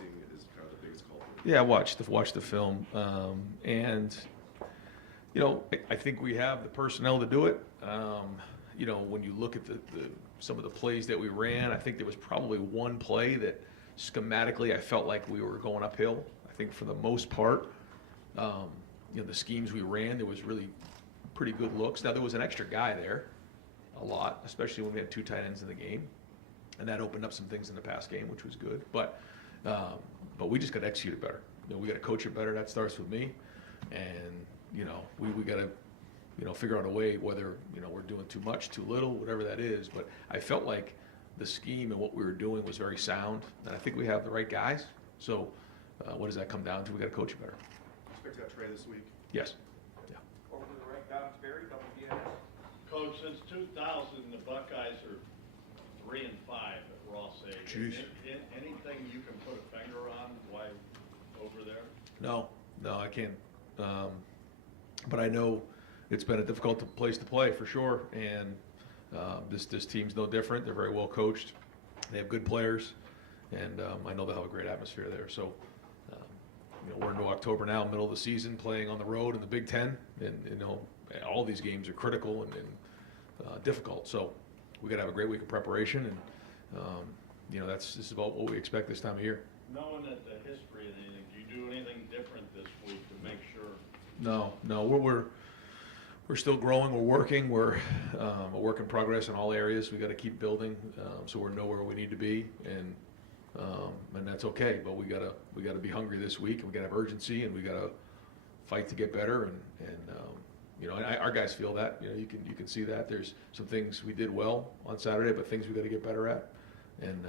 passing is kind of the biggest culprit. Yeah, I watched the film, and I think we have the personnel to do it. When you look at some of the plays that we ran, I think there was probably one play that schematically I felt like we were going uphill. I think for the most part, the schemes we ran, there was really pretty good looks. Now there was an extra guy there, a lot, especially when we had 2 tight ends in the game, and that opened up some things in the pass game, which was good. But we just got to execute it better. We got to coach it better. That starts with me, and we got to figure out a way, whether we're doing too much, too little, whatever that is. But I felt like the scheme and what we were doing was very sound, and I think we have the right guys. So what does that come down to? We got to coach it better. Expect that Trey this week. Yes. Yeah. Over to the right, Dobbs-Berry, WBNS. Coach, since 2000, the Buckeyes are 3-5 at Ross Age. Jeez. Anything you can put a finger on why over there? No, I can't. But I know it's been a difficult place to play for sure, and this team's no different. They're very well coached. They have good players, and I know they'll have a great atmosphere there. So, we're into October now, middle of the season, playing on the road in the Big Ten, and all these games are critical and difficult. So, we got to have a great week of preparation, and this is about what we expect this time of year. Knowing that the history of anything, do you do anything different this week to make sure? No, we're still growing. We're working. We're a work in progress in all areas. We got to keep building, so we're nowhere we need to be, and that's okay. But we gotta be hungry this week, and we gotta have urgency, and we gotta fight to get better. And our guys feel that. You can see that. There's some things we did well on Saturday, but things we got to get better at, and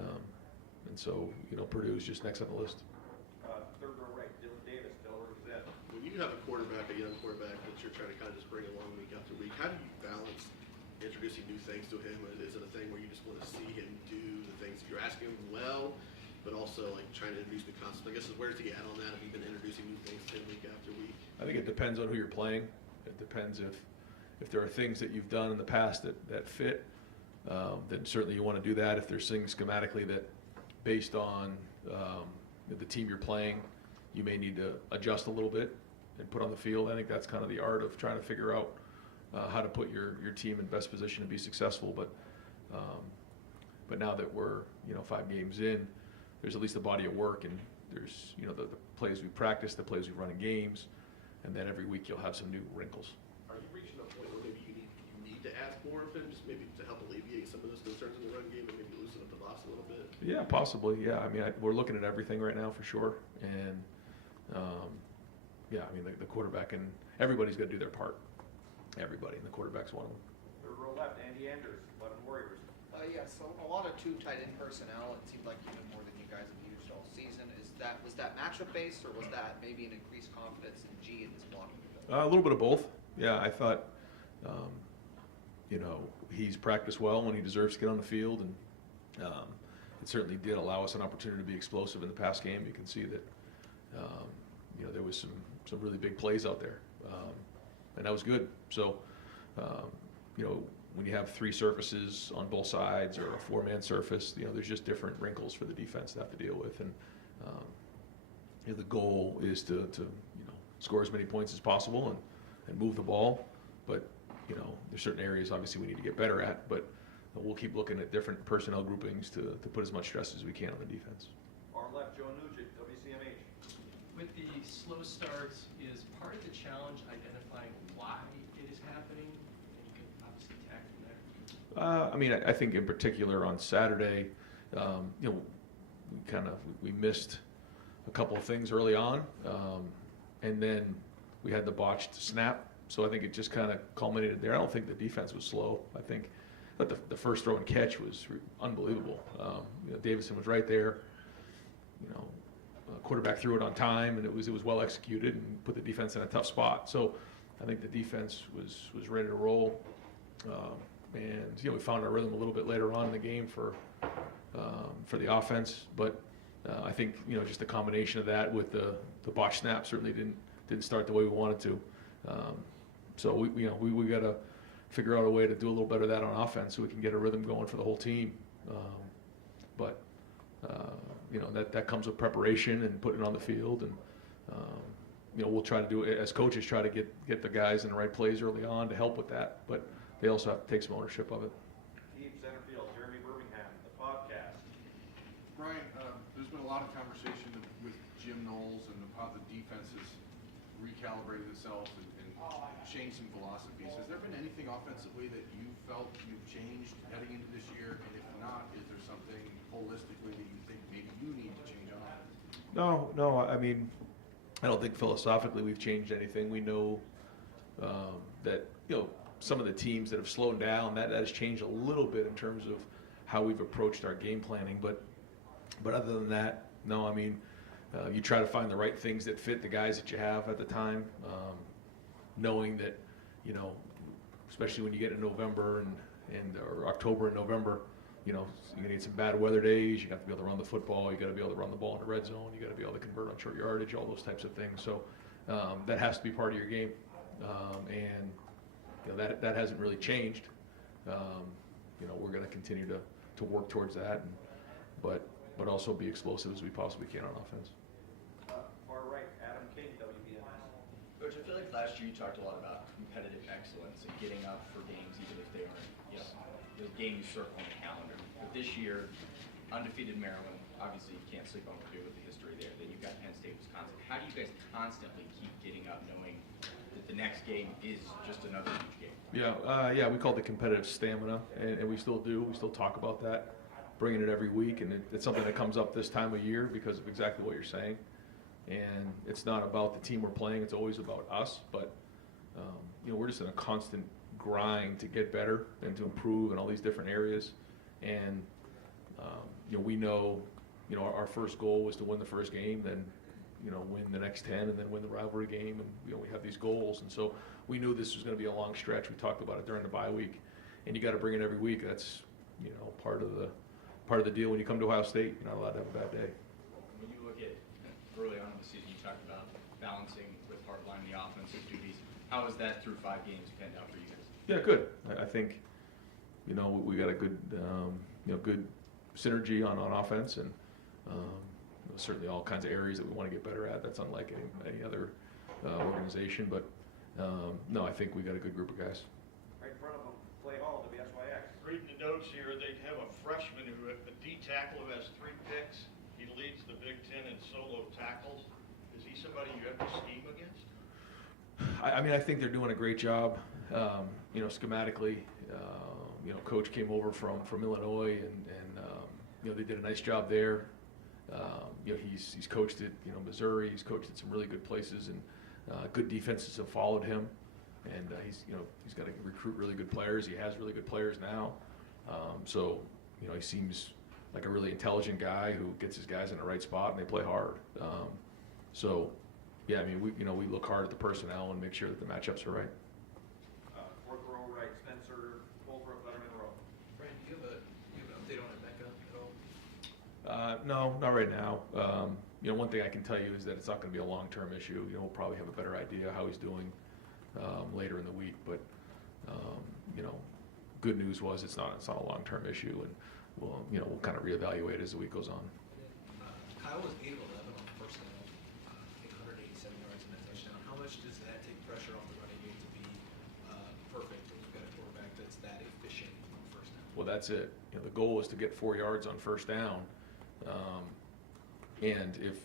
so Purdue's just next on the list. Third row right, Dylan Davis, Delaware Gazette. When you have a young quarterback that you're trying to kind of just bring along week after week, how do you balance introducing new things to him? Is it a thing where you just want to see him do the things that you're asking him well, but also like trying to introduce new concepts? I guess where's he at on that? Have you been introducing new things to him week after week? I think it depends on who you're playing. It depends if there are things that you've done in the past that fit, then certainly you want to do that. If there's things schematically that, based on the team you're playing, you may need to adjust a little bit and put on the field. I think that's kind of the art of trying to figure out how to put your team in best position to be successful. But now that we're 5 games in, there's at least a body of work, and there's the plays we practice, the plays we run in games, and then every week you'll have some new wrinkles. Are you reaching a point where maybe you need to ask more of him, just maybe to help alleviate some of those concerns in the run game and maybe loosen up the box a little bit? Yeah, possibly. Yeah, I mean, we're looking at everything right now for sure, and the quarterback and everybody's got to do their part. Everybody, and the quarterback's one of them. Third row left, Andy Anders, 11 Warriors. So a lot of 2 tight end personnel. It seemed like even more than you guys have used all season. Was that matchup based, or was that maybe an increased confidence in G in his blocking ability? A little bit of both. Yeah, I thought, he's practiced well when he deserves to get on the field, and it certainly did allow us an opportunity to be explosive in the pass game. You can see that, there was some really big plays out there, and that was good. So, when you have 3 surfaces on both sides or a 4-man surface, there's just different wrinkles for the defense to have to deal with, and the goal is to score as many points as possible and move the ball. But there's certain areas obviously we need to get better at, but we'll keep looking at different personnel groupings to put as much stress as we can on the defense. Far left, Joe Nugent, WCMH. With the slow starts, is part of the challenge identifying why it is happening? And you can obviously attack from there. I think in particular on Saturday, we missed a couple of things early on, and then we had the botched snap. So I think it just kind of culminated there. I don't think the defense was slow. I think that the first throw and catch was unbelievable. Davison was right there. Quarterback threw it on time, and it was well executed and put the defense in a tough spot. So I think the defense was ready to roll. And we found our rhythm a little bit later on in the game for the offense. But I think just a combination of that with the botched snap certainly didn't start the way we wanted to. So we got to figure out a way to do a little better of that on offense so we can get a rhythm going for the whole team. that comes with preparation and putting it on the field. And, we'll try to do it as coaches, try to get the guys in the right plays early on to help with that. But they also have to take some ownership of it. Deep center field, Jeremy Birmingham, the podcast. Brian, there's been a lot of conversation with Jim Knowles and how the defense has recalibrated itself and changed some philosophies. Has there been anything offensively that you felt you've changed heading into this year? And if not, is there something holistically that you think maybe you need to change on offense? No, I mean, I don't think philosophically we've changed anything. We know that, some of the teams that have slowed down, that has changed a little bit in terms of how we've approached our game planning. But other than that, no, I mean, you try to find the right things that fit the guys that you have at the time, knowing that, especially when you get in November or October and November, you're going to need some bad weather days. You have to be able to run the football. You got to be able to run the ball in the red zone. You got to be able to convert on short yardage, all those types of things. So that has to be part of your game, and that hasn't really changed. We're going to continue to work towards that, but also be explosive as we possibly can on offense. Far right, Adam King, WBNS. Coach, I feel like last year you talked a lot about competitive excellence and getting up for games even if they aren't, the game you circle on the calendar. But this year, undefeated Maryland, obviously you can't sleep on Purdue with the history there. Then you've got Penn State, Wisconsin. How do you guys constantly keep getting up knowing that the next game is just another huge game? Yeah, we call it the competitive stamina, and we still do. We still talk about that, bringing it every week, and it's something that comes up this time of year because of exactly what you're saying. And it's not about the team we're playing; it's always about us. But we're just in a constant grind to get better and to improve in all these different areas. And we know, our first goal was to win the first game, then win the next 10, and then win the rivalry game. And we have these goals, and so we knew this was going to be a long stretch. We talked about it during the bye week, and you got to bring it every week. That's part of the deal. When you come to Ohio State, you're not allowed to have a bad day. When you look at early on in the season, you talked about balancing with hardline the offensive duties. How has that through 5 games panned out for you guys? Yeah, good. I think we got a good good synergy on offense, and certainly all kinds of areas that we want to get better at. That's unlike any other organization, but no, I think we got a good group of guys. Right in front of them, Clay Hall, WSYX. Reading the notes here, they have a freshman who, a D tackle who has 3 picks. He leads the Big Ten in solo tackles. Is he somebody you have to scheme against? I mean, I think they're doing a great job. Schematically, Coach came over from Illinois, and they did a nice job there. He's coached at Missouri. He's coached at some really good places, and good defenses have followed him. And he's got to recruit really good players. He has really good players now. So he seems like a really intelligent guy who gets his guys in the right spot, and they play hard. Yeah, I mean, we look hard at the personnel and make sure that the matchups are right. Fourth row right, Spencer Colbrook, Letterman Row. Brian, do you have an update on Rebecca at all? No, not right now. One thing I can tell you is that it's not going to be a long-term issue. We'll probably have a better idea how he's doing later in the week. But good news was it's not a long-term issue, and we'll kind of reevaluate as the week goes on. Kyle was 8 of 11 on first down, 187 yards and a touchdown. How much does that take pressure off the running game to be perfect when you've got a quarterback that's that efficient on first down? Well, that's it. The goal is to get 4 yards on first down, and if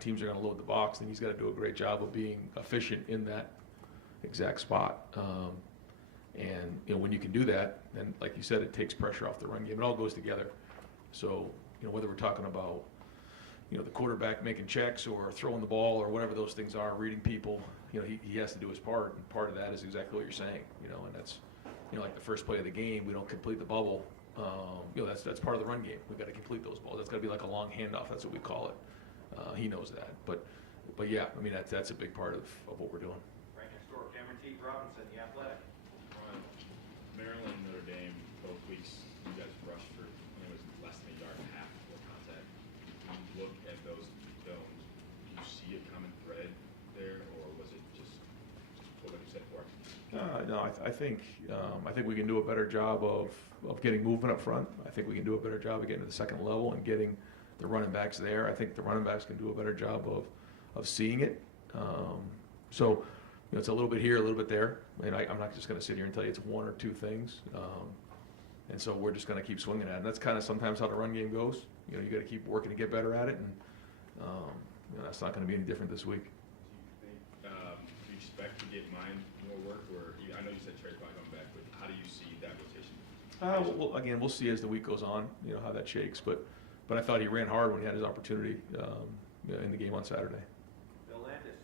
teams are going to load the box, then he's got to do a great job of being efficient in that exact spot. And when you can do that, then like you said, it takes pressure off the run game. It all goes together. So whether we're talking about the quarterback making checks or throwing the ball or whatever those things are, reading people, he has to do his part, and part of that is exactly what you're saying. And that's like the first play of the game, we don't complete the bubble. That's part of the run game. We've got to complete those balls. That's got to be like a long handoff. That's what we call it. He knows that. But yeah, I mean that's a big part of what we're doing. Right next door, Cameron T. Robinson, The Athletic. Maryland, Notre Dame, both weeks, you guys rushed for, it was less than a yard and a half before contact. When you look at those films, do you see a common thread there, or was it just what you said before? No, I think we can do a better job of getting movement up front. I think we can do a better job of getting to the second level and getting the running backs there. I think the running backs can do a better job of seeing it. So, you know, it's a little bit here, a little bit there. And I'm not just going to sit here and tell you it's one or two things. And so we're just going to keep swinging at it. And that's kind of sometimes how the run game goes. You know, you got to keep working to get better at it. And, you know, that's not going to be any different this week. Do you expect to get mine more work, or I know you said Trey's probably coming back, but how do you see that rotation? Well, again, we'll see as the week goes on, you know, how that shakes. But I thought he ran hard when he had his opportunity you know, in the game on Saturday. Bill Landis,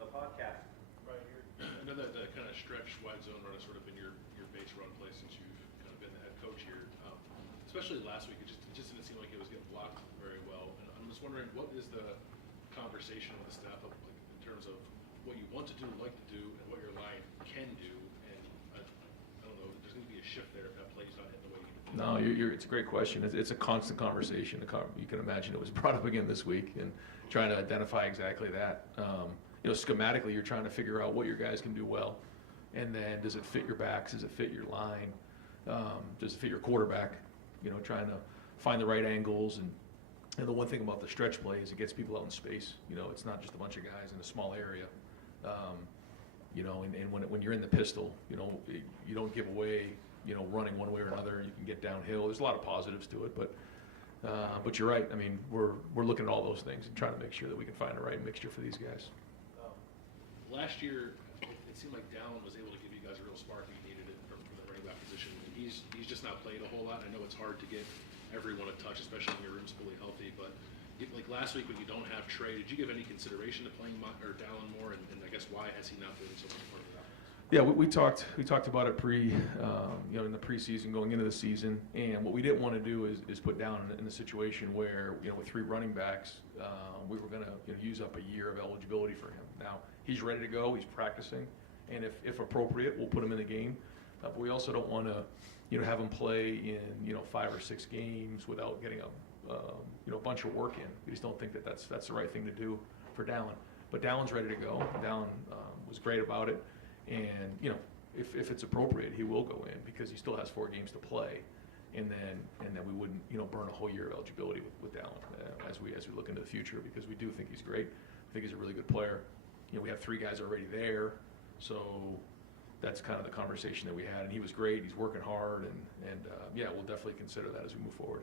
the podcast. Right here. I know that kind of stretch wide zone run has sort of been your base run play since you've kind of been the head coach here. Especially last week, it just didn't seem like it was getting blocked very well. And I'm just wondering, what is the conversation with the staff like, in terms of what you want to do, like to do, and what your line can do? And I don't know, there's going to be a shift there if that play's not hitting the way you need it. No, it's a great question. It's a constant conversation. You can imagine it was brought up again this week, and trying to identify exactly that. You know, schematically, you're trying to figure out what your guys can do well, and then does it fit your backs? Does it fit your line? Does it fit your quarterback? You know, trying to find the right angles. And the one thing about the stretch play is it gets people out in space. You know, it's not just a bunch of guys in a small area. You know, and when you're in the pistol, you know, you don't give away, you know, running one way or another. You can get downhill. There's a lot of positives to it, but you're right. I mean, we're looking at all those things and trying to make sure that we can find the right mixture for these guys. Last year, it seemed like Dallin was able to give you guys a real spark when you needed it from the running back position. And he's just not played a whole lot. I know it's hard to get everyone a touch, especially when your room's fully healthy. But like last week when you don't have Trey, did you give any consideration to playing Dallin more? And I guess why has he not been so much part of that? Yeah, we talked about it you know, in the preseason going into the season, and what we didn't want to do is put down in a situation where, you know, with three running backs, we were going to, you know, use up a year of eligibility for him. Now he's ready to go, he's practicing, and if appropriate, we'll put him in the game. But we also don't want to, you know, have him play in, you know, 5 or 6 games without getting a you know, bunch of work in. We just don't think that that's the right thing to do for Dallin. But Dallin's ready to go. Dallin was great about it. And, you know, if it's appropriate, he will go in because he still has 4 games to play, and then we wouldn't, you know, burn a whole year of eligibility with Dallin as we look into the future, because we do think he's great. I think he's a really good player. You know, we have 3 guys already there, so that's kind of the conversation that we had. And he was great. He's working hard, and yeah, we'll definitely consider that as we move forward.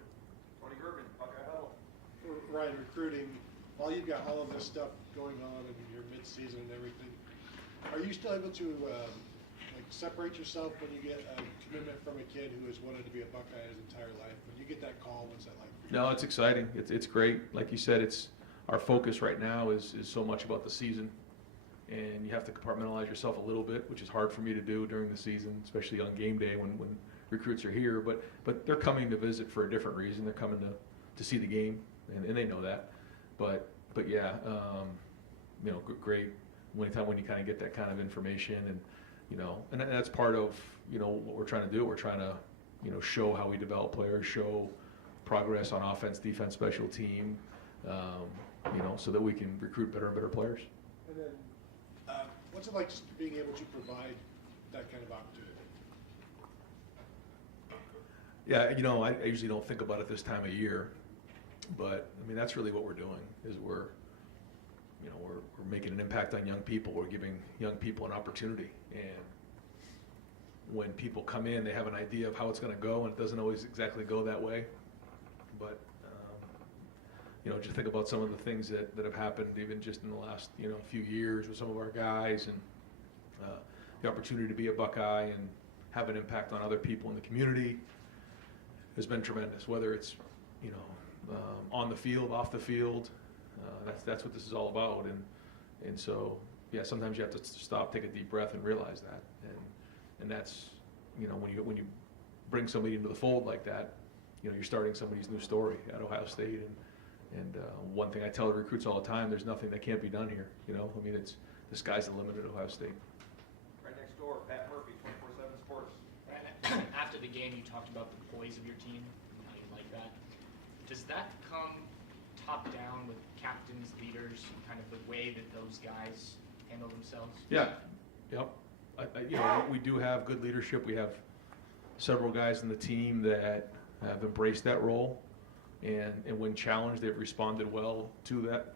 Tony Gervin, Buckeye Huddle. Ryan, recruiting, while you've got all of this stuff going on and your mid-season and everything, are you still able to like separate yourself when you get a commitment from a kid who has wanted to be a Buckeye his entire life? When you get that call, what's that like for you? No, it's exciting. It's great. Like you said, it's our focus right now is so much about the season, and you have to compartmentalize yourself a little bit, which is hard for me to do during the season, especially on game day when recruits are here. But they're coming to visit for a different reason. They're coming to see the game, and they know that. But yeah, you know, great. When you kind of get that kind of information, and you know, and that's part of, you know, what we're trying to do. We're trying to, you know, show how we develop players, show progress on offense, defense, special team, you know, so that we can recruit better and better players. And then, what's it like just being able to provide that kind of opportunity? Yeah, you know, I usually don't think about it this time of year, but I mean, that's really what we're doing, is we're making an impact on young people. We're giving young people an opportunity, and when people come in, they have an idea of how it's going to go, and it doesn't always exactly go that way. But you know, just think about some of the things that have happened even just in the last, you know, few years with some of our guys, and the opportunity to be a Buckeye and have an impact on other people in the community has been tremendous. Whether it's, you know, on the field, off the field, that's what this is all about. And so, yeah, sometimes you have to stop, take a deep breath, and realize that. And that's, you know, when you bring somebody into the fold like that, you know, you're starting somebody's new story at Ohio State. And one thing I tell the recruits all the time: there's nothing that can't be done here. You know, I mean, it's the sky's the limit at Ohio State. Right next door, Pat Murphy, 24/7 Sports. After the game, you talked about the poise of your team and how you like that. Does that come top down with captains, leaders, kind of the way that those guys handle themselves? Yeah, yep. You know, we do have good leadership. We have several guys in the team that have embraced that role. And when challenged, they've responded well to that.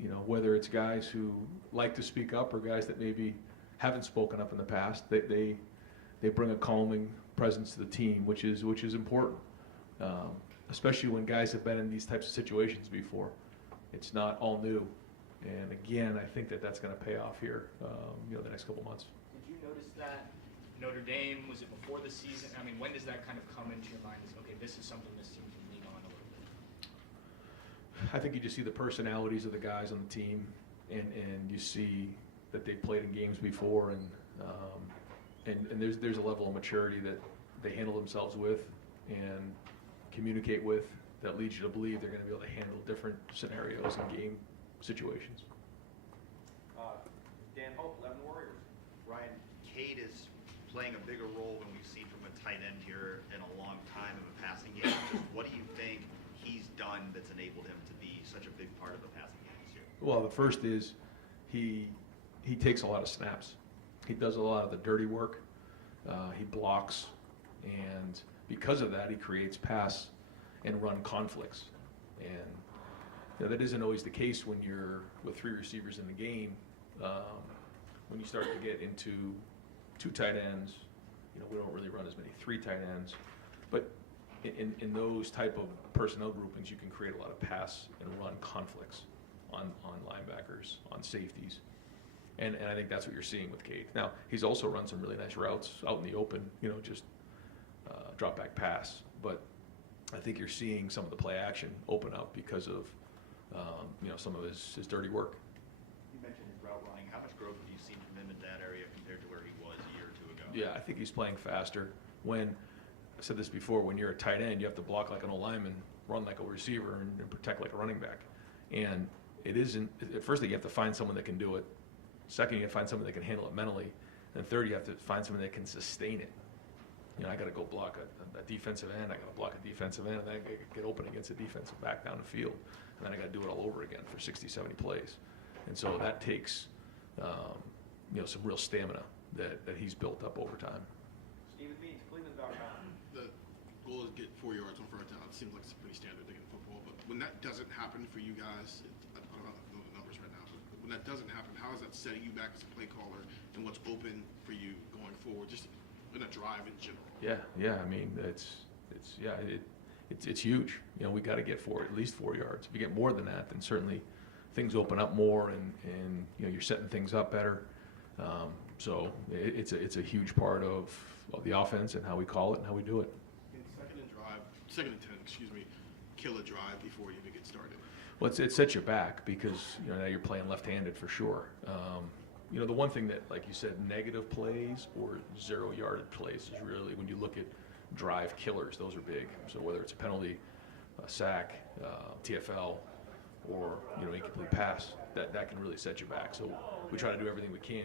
You know, whether it's guys who like to speak up or guys that maybe haven't spoken up in the past, they bring a calming presence to the team, which is important, especially when guys have been in these types of situations before. It's not all new, and again, I think that's going to pay off here, the next couple months. Did you notice that Notre Dame, was it before the season? I mean, when does that kind of come into your mind as, okay, this is something this team can lean on a little bit? I think you just see the personalities of the guys on the team, and you see that they've played in games before, and there's a level of maturity that they handle themselves with and communicate with that leads you to believe they're going to be able to handle different scenarios and game situations. Dan Hope, 11 Warriors. Ryan, Cade is playing a bigger role than we've seen from a tight end here in a long time in the passing game. Just what do you think he's done that's enabled him to be such a big part of the passing game this year? Well, the first is he takes a lot of snaps. He does a lot of the dirty work. He blocks, and because of that, he creates pass and run conflicts. And that isn't always the case when you're with 3 receivers in the game. When you start to get into 2 tight ends, we don't really run as many 3 tight ends. But in those type of personnel groupings, you can create a lot of pass and run conflicts on linebackers, on safeties. And I think that's what you're seeing with Cade. Now, he's also run some really nice routes out in the open, just drop back pass. But I think you're seeing some of the play action open up because of, some of his dirty work. You mentioned his route running. How much growth have you seen from him in that area compared to where he was a year or 2 ago? Yeah, I think he's playing faster. I said this before, when you're a tight end, you have to block like an old lineman, run like a receiver, and protect like a running back. And it isn't, at first you have to find someone that can do it. Second, you have to find someone that can handle it mentally. And third, you have to find someone that can sustain it. I got to go block a defensive end. I got to block a defensive end, and then I got to get open against a defensive back down the field. And then I got to do it all over again for 60, 70 plays. And so that takes, some real stamina that he's built up over time. Stephen Means, Cleveland.com. The goal is get 4 yards on first down. It seems like it's pretty standard thing in football, but when that doesn't happen for you guys, I don't know the numbers right now, but when that doesn't happen, how is that setting you back as a play caller, and what's open for you going forward, just in a drive in general? Yeah. I mean, it's huge. We got to get at least 4 yards. If you get more than that, then certainly things open up more, and you're setting things up better. So it's a huge part of the offense and how we call it and how we do it. In second and 10, kill a drive before you even get started. Well, it sets you back because now you're playing left-handed for sure. The one thing that, like you said, negative plays or 0-yarded plays is really, when you look at drive killers, those are big. So whether it's a penalty, a sack, TFL, or incomplete pass, that can really set you back. So we try to do everything we can.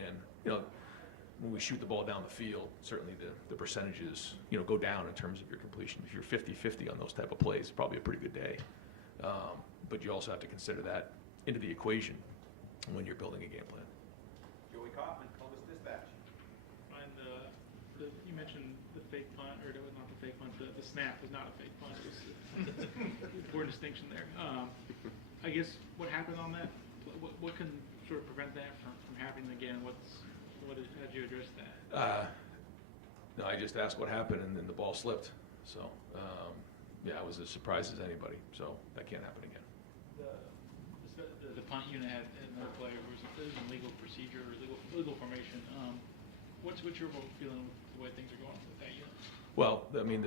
When we shoot the ball down the field, certainly the percentages go down in terms of your completion. If you're 50-50 on those type of plays, it's probably a pretty good day. But you also have to consider that into the equation when you're building a game plan. Joey Kaufman, Columbus Dispatch. And you mentioned the fake punt, or not the fake punt, the snap was not a fake punt. It was important distinction there. I guess what happened on that? What can sort of prevent that from happening again? How'd you address that? No, I just asked what happened, and then the ball slipped. So, I was as surprised as anybody. So that can't happen again. The punt unit had another player who was in legal procedure or legal formation. What's your feeling with the way things are going with that unit? Well, I mean,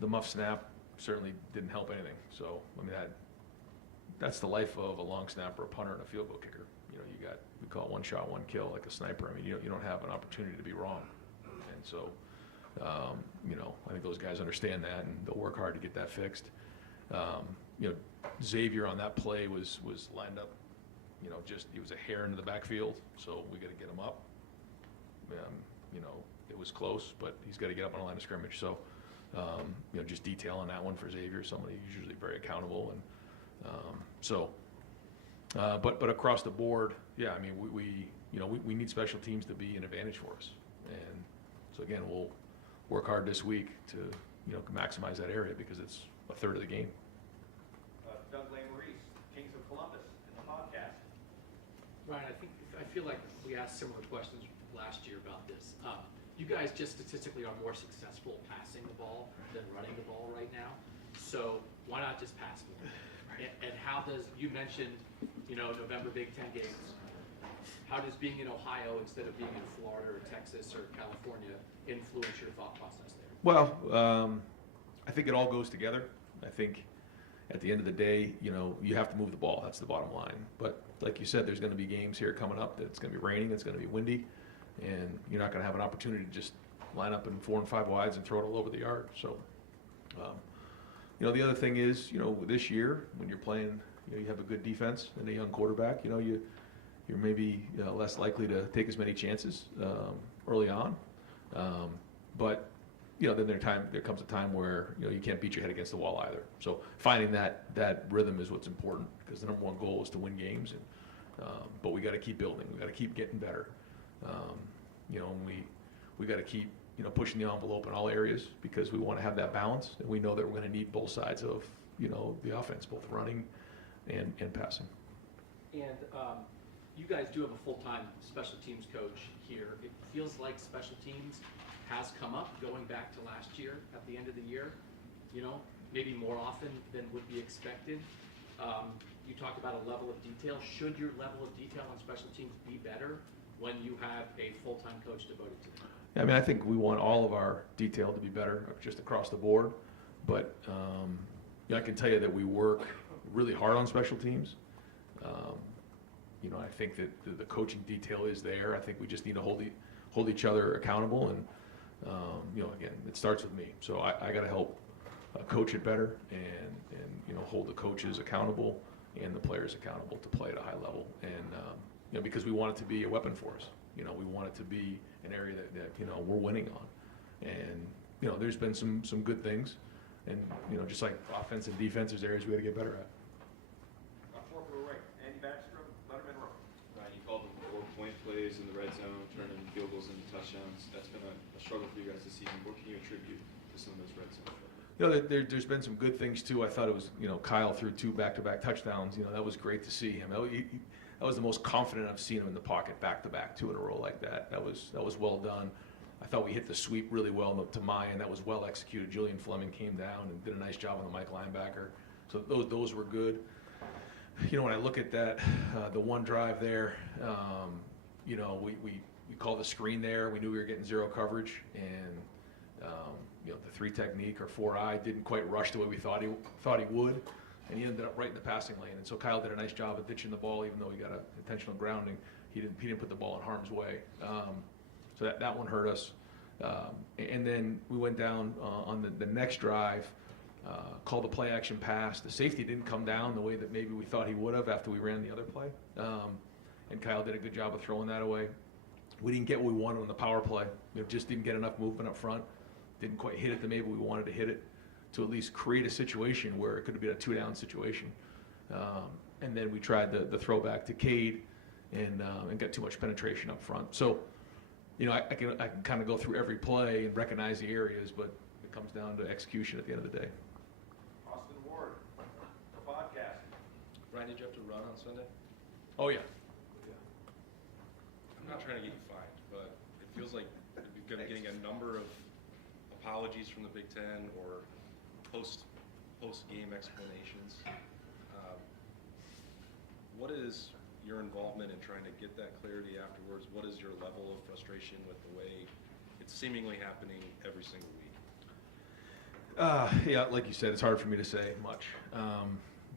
the muff snap certainly didn't help anything. So, I mean, that's the life of a long snapper, a punter, and a field goal kicker. We call it one shot, one kill, like a sniper. I mean, you don't have an opportunity to be wrong. And so, I think those guys understand that, and they'll work hard to get that fixed. Xavier on that play was lined up, he was a hair into the backfield, so we got to get him up. It was close, but he's got to get up on the line of scrimmage. So, just detail on that one for Xavier, somebody who's usually very accountable. And but across the board, I mean, we need special teams to be an advantage for us. And so again, we'll work hard this week to can maximize that area because it's a third of the game. Doug Maurice, Kings of Columbus, in the podcast. Ryan, I feel like we asked similar questions last year about this. You guys just statistically are more successful passing the ball than running the ball right now. So why not just pass more? And how does, you mentioned, November Big Ten games. How does being in Ohio instead of being in Florida or Texas or California influence your thought process there? Well, I think it all goes together. I think at the end of the day, you have to move the ball. That's the bottom line. But like you said, there's going to be games here coming up that it's going to be raining, it's going to be windy, and you're not going to have an opportunity to just line up in 4 and 5 wides and throw it all over the yard. So, the other thing is, this year when you're playing, you have a good defense and a young quarterback. You're maybe less likely to take as many chances early on. But then there comes a time where you can't beat your head against the wall either. So finding that rhythm is what's important, because the number one goal is to win games. But we got to keep building. We got to keep getting better. And we got to keep pushing the envelope in all areas, because we want to have that balance, and we know that we're going to need both sides of the offense, both running and passing. And you guys do have a full-time special teams coach here. It feels like special teams has come up going back to last year at the end of the year, maybe more often than would be expected. You talked about a level of detail. Should your level of detail on special teams be better when you have a full-time coach devoted to them? I mean, I think we want all of our detail to be better just across the board. But I can tell you that we work really hard on special teams. I think that the coaching detail is there. I think we just need to hold each other accountable. And, again, it starts with me. So I got to help coach it better and hold the coaches accountable and the players accountable to play at a high level. And, because we want it to be a weapon for us. We want it to be an area that we're winning on. And, there's been some good things. And, just like offense and defense, there's areas we got to get better at. Andy Backstrom, Letterman Row. Ryan, you called them 4-point plays in the red zone, turning field goals into touchdowns. That's been a struggle for you guys this season. What can you attribute to some of those red zone struggles? There's been some good things too. I thought it was, Kyle threw 2 back-to-back touchdowns. That was great to see him. That was the most confident I've seen him in the pocket, back-to-back, 2 in a row like that. That was well done. I thought we hit the sweep really well to Maya, and that was well executed. Julian Fleming came down and did a nice job on the Mike linebacker. So those were good. When I look at that, the one drive there, we called the screen there. We knew we were getting 0 coverage, and the 3 technique or 4-eye didn't quite rush the way we thought he would, and he ended up right in the passing lane. And so Kyle did a nice job of ditching the ball, even though he got an intentional grounding. He didn't put the ball in harm's way. So that one hurt us. And then we went down on the next drive. Called the play action pass. The safety didn't come down the way that maybe we thought he would have after we ran the other play. And Kyle did a good job of throwing that away. We didn't get what we wanted on the power play. We just didn't get enough movement up front. Didn't quite hit it the maybe we wanted to hit it, to at least create a situation where it could have been a 2-down situation. And then we tried the throwback to Cade and got too much penetration up front. So, I can kind of go through every play and recognize the areas, but it comes down to execution at the end of the day. Austin Ward, the podcast. Ryan, did you have to run on Sunday? Oh, yeah. I'm not trying to get you fined, but it feels like you're getting a number of apologies from the Big Ten or post-game explanations. What is your involvement in trying to get that clarity afterwards? What is your level of frustration with the way it's seemingly happening every single week? Yeah, like you said, it's hard for me to say much.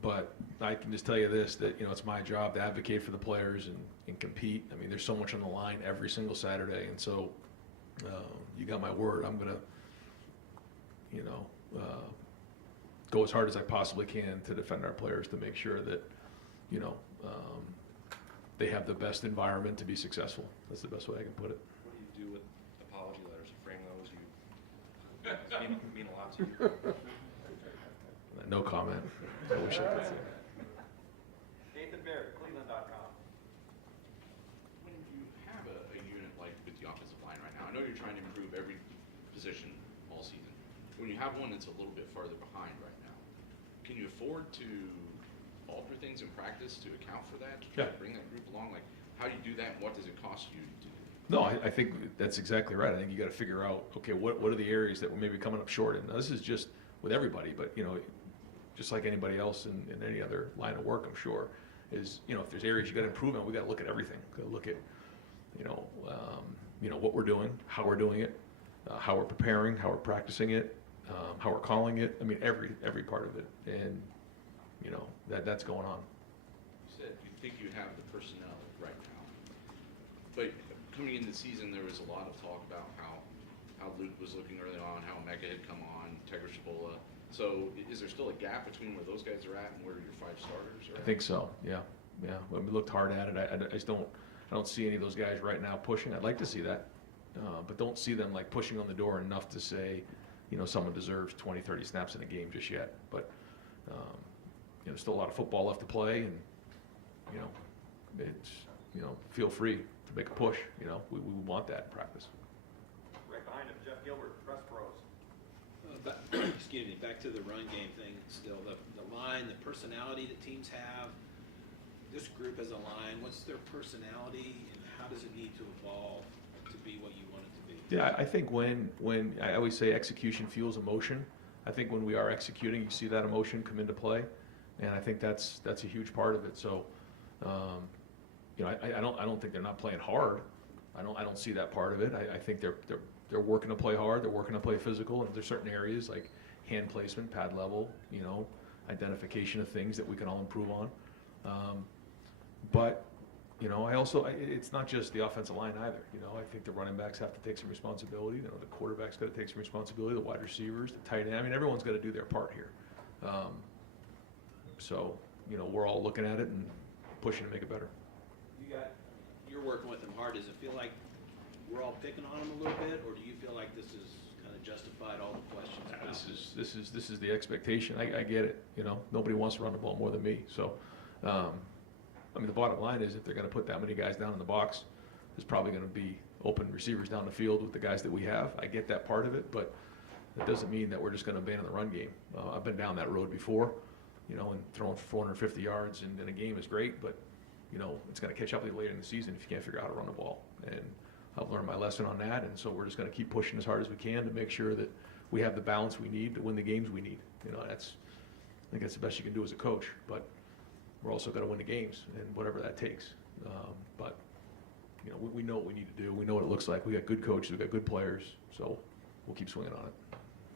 But I can just tell you this, that it's my job to advocate for the players and compete. I mean, there's so much on the line every single Saturday, and so you got my word. I'm gonna, go as hard as I possibly can to defend our players, to make sure that, they have the best environment to be successful. That's the best way I can put it. What do you do with apology letters? You frame those? Mean a lot to you. No comment. I wish I could say. Nathan Baird, Cleveland.com. When you have a unit like with the offensive line right now, I know you're trying to improve every position all season. When you have one that's a little bit farther behind right now. Can you afford to alter things in practice to account for that? Yeah. Bring that group along? Like, how do you do that, and what does it cost you to do? No, I think that's exactly right. I think you got to figure out, okay, what are the areas that we're maybe coming up short in? Now, this is just with everybody, but, you know, just like anybody else in any other line of work, I'm sure, is, you know, if there's areas you got to improve on, we got to look at everything. Got to look at, you know, what we're doing, how we're doing it, how we're preparing, how we're practicing it, how we're calling it. I mean, every part of it, and you know that's going on. You said you think you have the personnel right now, but coming into the season, there was a lot of talk about how Luke was looking early on, how Mecca had come on, Tegra Shabola. So is there still a gap between where those guys are at and where your 5 starters are at? I think so. Yeah. When we looked hard at it, I just don't see any of those guys right now pushing. I'd like to see that, but don't see them like pushing on the door enough to say, you know, someone deserves 20, 30 snaps in a game just yet. But you know, there's still a lot of football left to play, and you know, it's, you know, feel free to make a push. You know, we want that in practice. Right behind him, Jeff Gilbert, Press Pros. Excuse me, back to the run game thing still, the line, the personality that teams have. This group as a line, what's their personality and how does it need to evolve to be what you want it to be? Yeah, I think when I always say execution fuels emotion, I think when we are executing, you see that emotion come into play, and I think that's a huge part of it. So, you know, I don't think they're not playing hard. I don't see that part of it. I think they're working to play hard. They're working to play physical, and there's certain areas like hand placement, pad level, you know, identification of things that we can all improve on. But you know, it's not just the offensive line either. You know, I think the running backs have to take some responsibility. You know, the quarterback's got to take some responsibility. The wide receivers, the tight end. I mean, everyone's got to do their part here. So you know, we're all looking at it and pushing to make it better. You're working with them hard. Does it feel like we're all picking on them a little bit, or do you feel like this is kind of justified all the questions? This is the expectation. I get it. You know, nobody wants to run the ball more than me. So. I mean, the bottom line is if they're going to put that many guys down in the box, there's probably going to be open receivers down the field with the guys that we have. I get that part of it, but that doesn't mean that we're just going to abandon the run game. I've been down that road before, you know, and throwing for 450 yards in a game is great, but, you know, it's going to catch up with you later in the season if you can't figure out how to run the ball. And I've learned my lesson on that, and so we're just going to keep pushing as hard as we can to make sure that we have the balance we need to win the games we need. You know, I think that's the best you can do as a coach, but we're also got to win the games, and whatever that takes. But you know, we know what we need to do. We know what it looks like. We got good coaches. We got good players. So we'll keep swinging on it.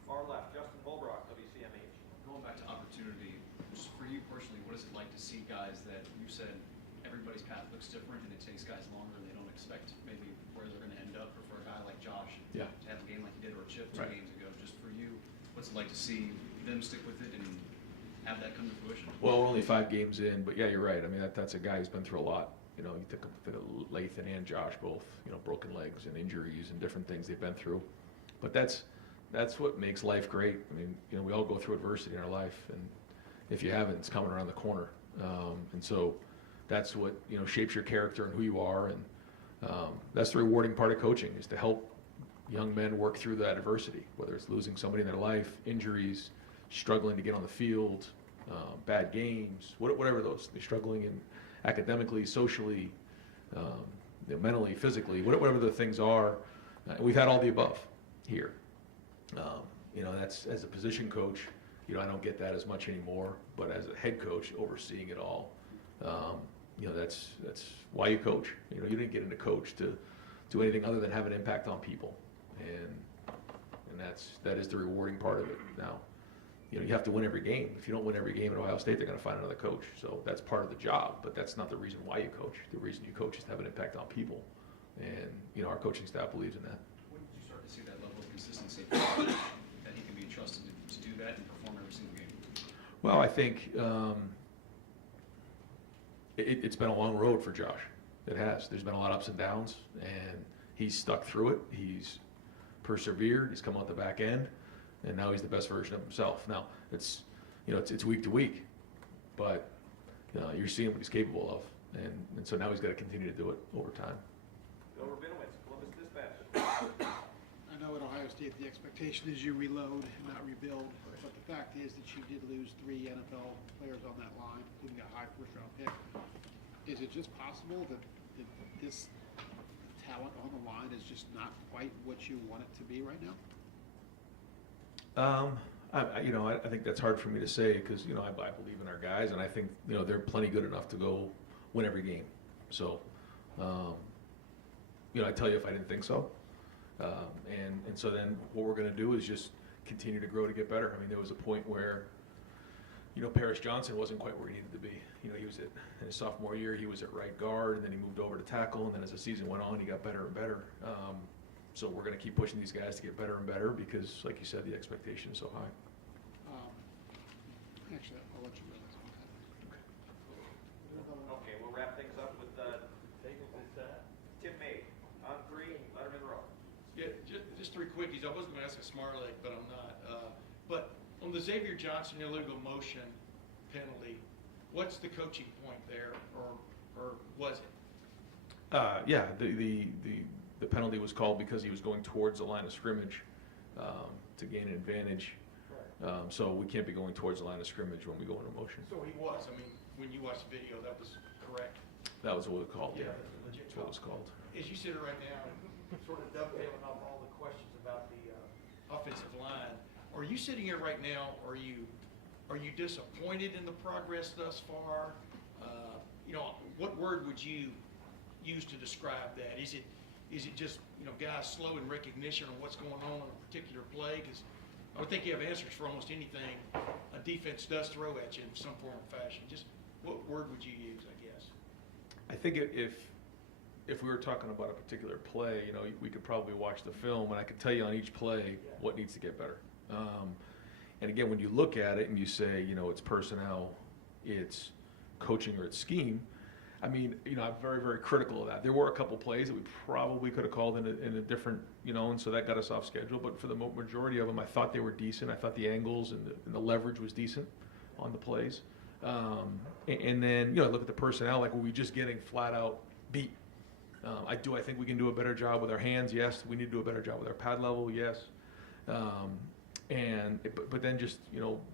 Far left, Justin Bulbrock, WCMH. Going back to opportunity, just for you personally, what is it like to see guys that you said everybody's path looks different, and it takes guys longer, and they don't expect maybe where they're going to end up, or for a guy like Josh to have a game like he did, or Chip 2 games ago. Just for you, what's it like to see them stick with it and have that come to fruition? Well, we're only 5 games in, but yeah, you're right. I mean, that's a guy who's been through a lot. You know, you think of Lathan and Josh both, you know, broken legs and injuries and different things they've been through. But that's what makes life great. I mean, you know, we all go through adversity in our life, and if you haven't, it's coming around the corner. And so that's what, you know, shapes your character and who you are. And that's the rewarding part of coaching, is to help young men work through that adversity, whether it's losing somebody in their life, injuries, struggling to get on the field, bad games, whatever those, they're struggling in academically, socially, mentally, physically, whatever the things are. We've had all the above here. You know, that's, as a position coach, you know, I don't get that as much anymore, but as a head coach overseeing it all, you know, that's why you coach. You know, you didn't get into coach to do anything other than have an impact on people, and that is the rewarding part of it. Now, you know, you have to win every game. If you don't win every game at Ohio State, they're going to find another coach. So that's part of the job, but that's not the reason why you coach. The reason you coach is to have an impact on people, and you know, our coaching staff believes in that. When did you start to see that level of consistency that he can be trusted to do that and perform every single game? Well, I think it's been a long road for Josh. It has. There's been a lot of ups and downs, and he's stuck through it. He's persevered. He's come out the back end, and now he's the best version of himself. Now, it's, you know, it's week to week, but you're seeing what he's capable of, and so now he's got to continue to do it over time. Bill Rabinowitz, Columbus Dispatch. I know at Ohio State, the expectation is you reload and not rebuild. But the fact is that you did lose 3 NFL players on that line, including a high first-round pick. Is it just possible that this talent on the line is just not quite what you want it to be right now? I think that's hard for me to say because, I believe in our guys, and I think, they're plenty good enough to go win every game. So, I tell you if I didn't think so. And so then what we're going to do is just continue to grow to get better. I mean, there was a point where, Paris Johnson wasn't quite where he needed to be. He was in his sophomore year, he was at right guard, and then he moved over to tackle, and then as the season went on, he got better and better. So we're going to keep pushing these guys to get better and better because, like you said, the expectation is so high. Actually, I'll let you know. Okay, we'll wrap things up with Tim May on 3, Letterman Row. Yeah, just 3 quickies. I was going to ask a smart leg, but I'm not. But on the Xavier Johnson illegal motion penalty, what's the coaching point there, or was it? Yeah, the penalty was called because he was going towards the line of scrimmage to gain an advantage. So we can't be going towards the line of scrimmage when we go into motion. So he was. I mean, when you watched the video, that was correct. That was what it was called. Yeah, That's what it was called. As you sit here right now, sort of dovetailing off all the questions about the offensive line, are you sitting here right now? Are you disappointed in the progress thus far? What word would you use to describe that? Is it just guys slow in recognition of what's going on in a particular play? Because I would think you have answers for almost anything a defense does throw at you in some form or fashion. Just what word would you use, I guess? I think if we were talking about a particular play, we could probably watch the film, and I could tell you on each play what needs to get better. And again, when you look at it and you say, it's personnel, it's coaching, or it's scheme, I mean, I'm very, very critical of that. There were a couple plays that we probably could have called in a different, and so that got us off schedule. But for the majority of them, I thought they were decent. I thought the angles and the leverage was decent on the plays. And then, look at the personnel. Like, were we just getting flat out beat? I think we can do a better job with our hands. Yes. We need to do a better job with our pad level. Yes. But then just,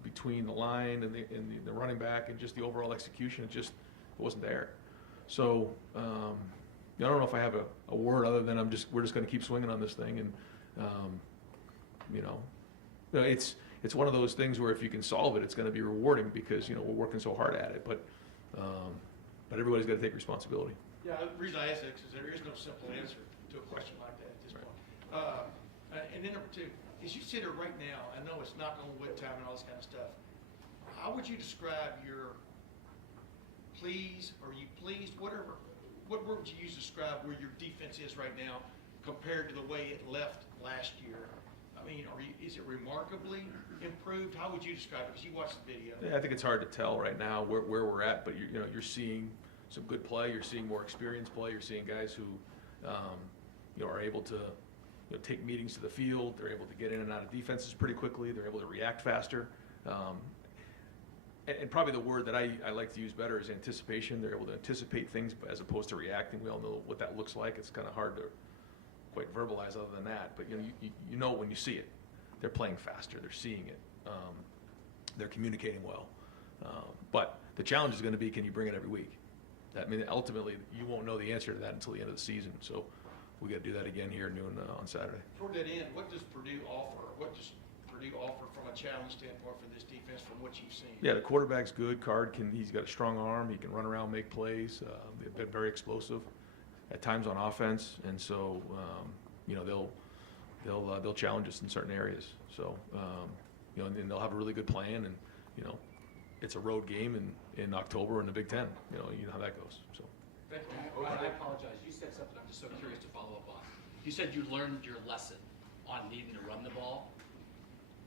between the line and the running back and just the overall execution, it wasn't there. So, I don't know if I have a word other than we're just going to keep swinging on this thing. And, it's one of those things where if you can solve it, it's going to be rewarding because, we're working so hard at it. But everybody's got to take responsibility. Yeah, the reason I ask that is there is no simple answer to a question like that at this point. And then number 2, as you sit here right now, I know it's not on wood time and all this kind of stuff. How would you describe your pleased, or you pleased, whatever, what word would you use to describe where your defense is right now compared to the way it left last year? I mean, is it remarkably improved? How would you describe it? Because you watched the video. Yeah, I think it's hard to tell right now where we're at, but you're seeing some good play. You're seeing more experienced play. You're seeing guys who, are able to, take meetings to the field. They're able to get in and out of defenses pretty quickly. They're able to react faster. And probably the word that I like to use better is anticipation. They're able to anticipate things as opposed to reacting. We all know what that looks like. It's kind of hard to quite verbalize other than that. But you know when you see it. They're playing faster. They're seeing it. They're communicating well. But the challenge is going to be, can you bring it every week? Ultimately, you won't know the answer to that until the end of the season. So we got to do that again here at noon on Saturday. Toward that end, what does Purdue offer? What does Purdue offer from a challenge standpoint for this defense from what you've seen? Yeah, the quarterback's good. He's got a strong arm. He can run around, make plays. They've been very explosive at times on offense, and so they'll challenge us in certain areas. So and they'll have a really good plan, and it's a road game in October in the Big Ten. You know how that goes. So. Thank you. I apologize. You said something I'm just so curious to follow up on. You said you learned your lesson on needing to run the ball.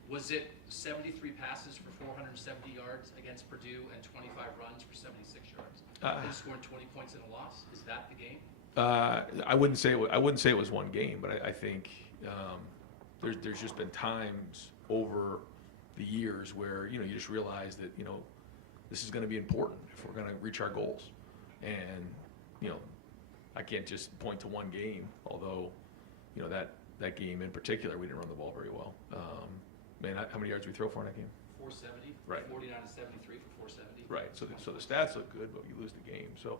Was it 73 passes for 470 yards against Purdue and 25 runs for 76 yards? And scoring 20 points in a loss? Is that the game? I wouldn't say it was one game, but I think there's just been times over the years where you just realize that this is going to be important if we're going to reach our goals, and I can't just point to one game, although that that game in particular, we didn't run the ball very well. Man, how many yards did we throw for in that game? 470. Right. 49 to 73 for 470. Right. So the stats look good, but you lose the game. So,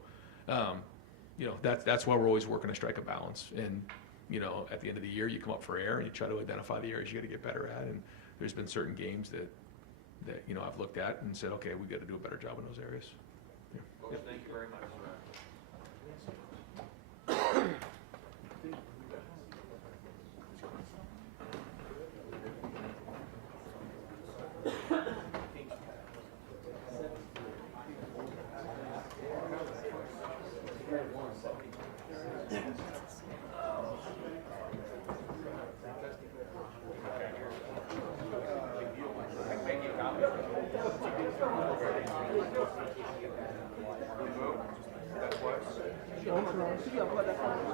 you know, that's why we're always working to strike a balance. And, you know, at the end of the year, you come up for air and you try to identify the areas you got to get better at. And there's been certain games that you know I've looked at and said, okay, we got to do a better job in those areas. Yeah. Coach, thank you very much.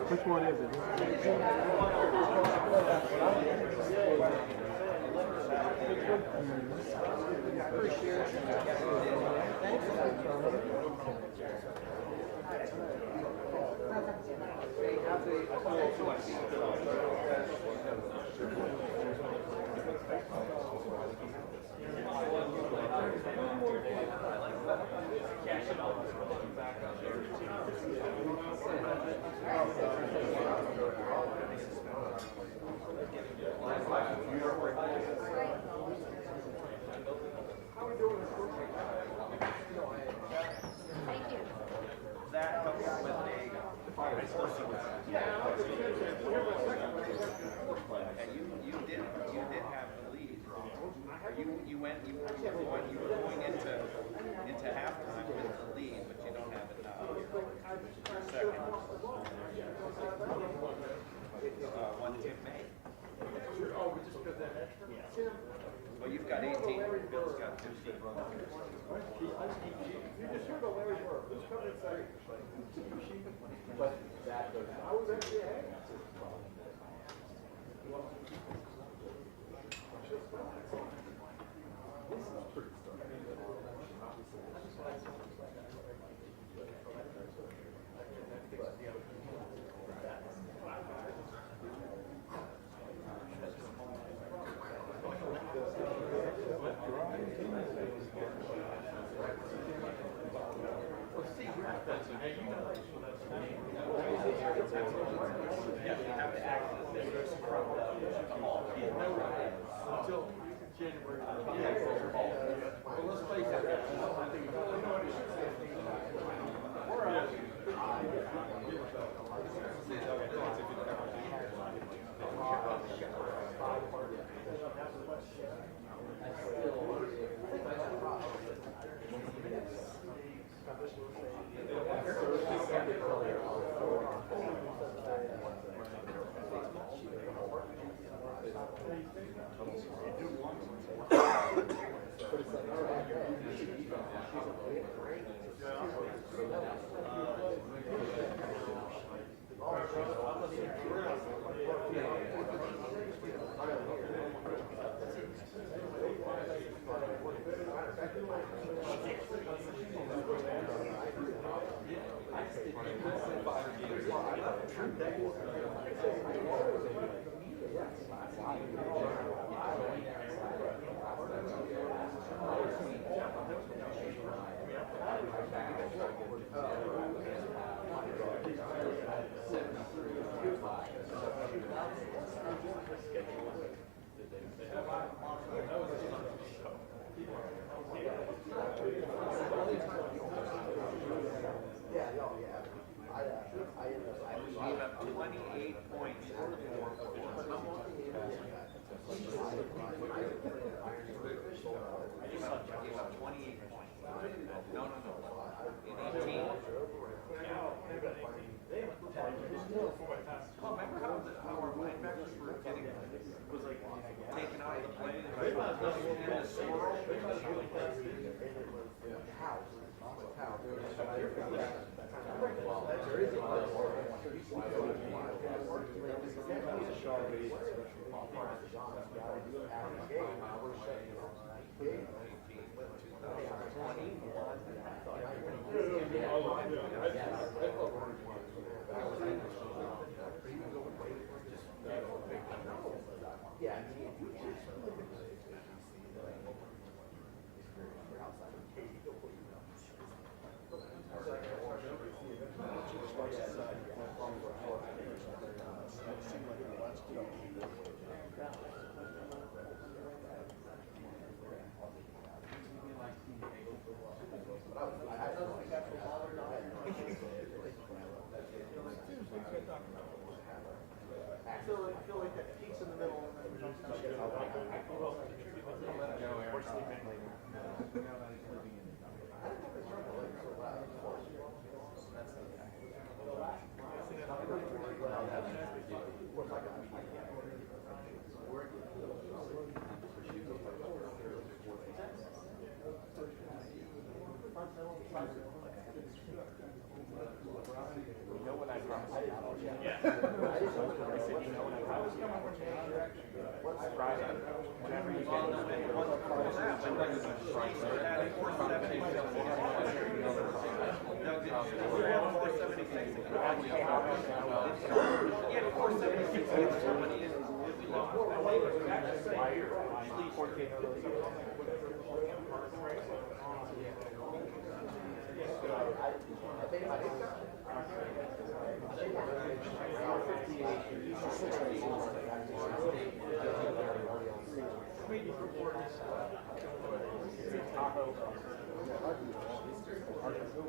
Which one is it? Well, you've got 18, Bill's got 15.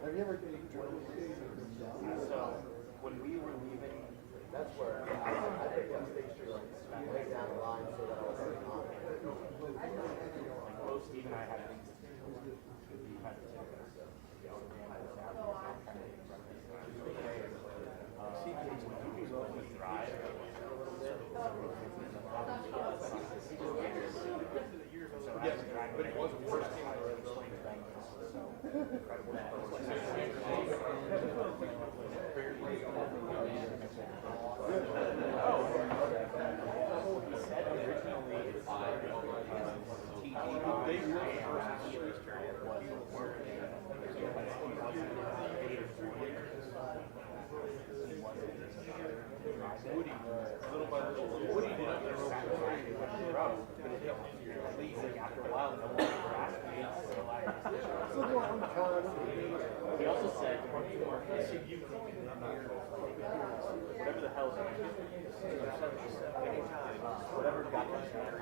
Have you ever When we were leaving, that's where I picked up State Street like way down the line so that I was already on. Both Steve and I had things to do. We had to take us. The other man was out. Drive a little bit. Yes, but it wasn't first thing I was doing. He also said, whatever the hell whatever got them he said,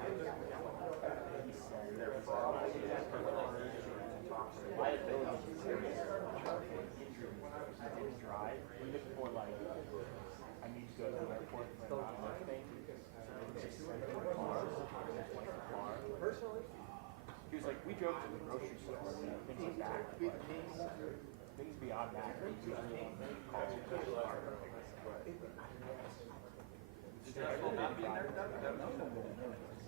liability is serious. I didn't drive. We looked for like, I need to go to the airport for a thing. Personally, he was like, we drove to the grocery store. Things like that. Things beyond that.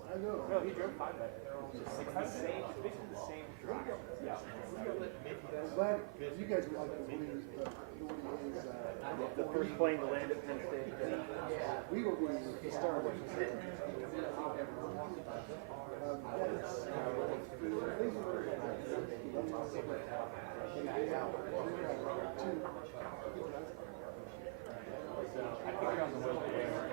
I know. No, he drove fine, but it's the same, basically the same drive. Yeah. I'm glad you guys were like The first plane to land at Penn State. we were when we started. I figured on the way there.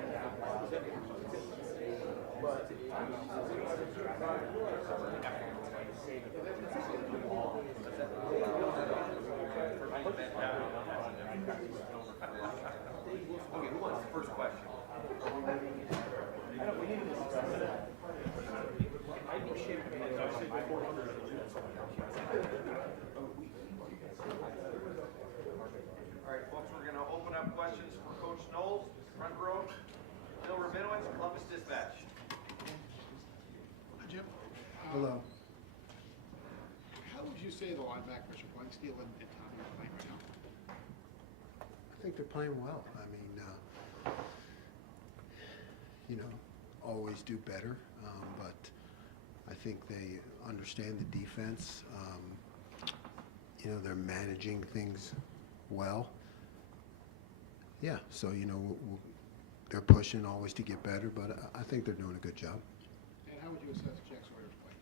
Okay, who wants the first question? I don't, we need to discuss that. I think shape of it, I said 400. All right, folks, we're going to open up questions for Coach Knowles, front row. Bill Rabinowitz, Columbus Dispatch. Jim? Hello. How would you say the linebackers are playing, Steele and Tommy are playing right now? I think they're playing well. I mean, always do better, but I think they understand the defense. They're managing things well. Yeah, so, they're pushing always to get better, but I think they're doing a good job. And how would you assess Jack Sawyer's play?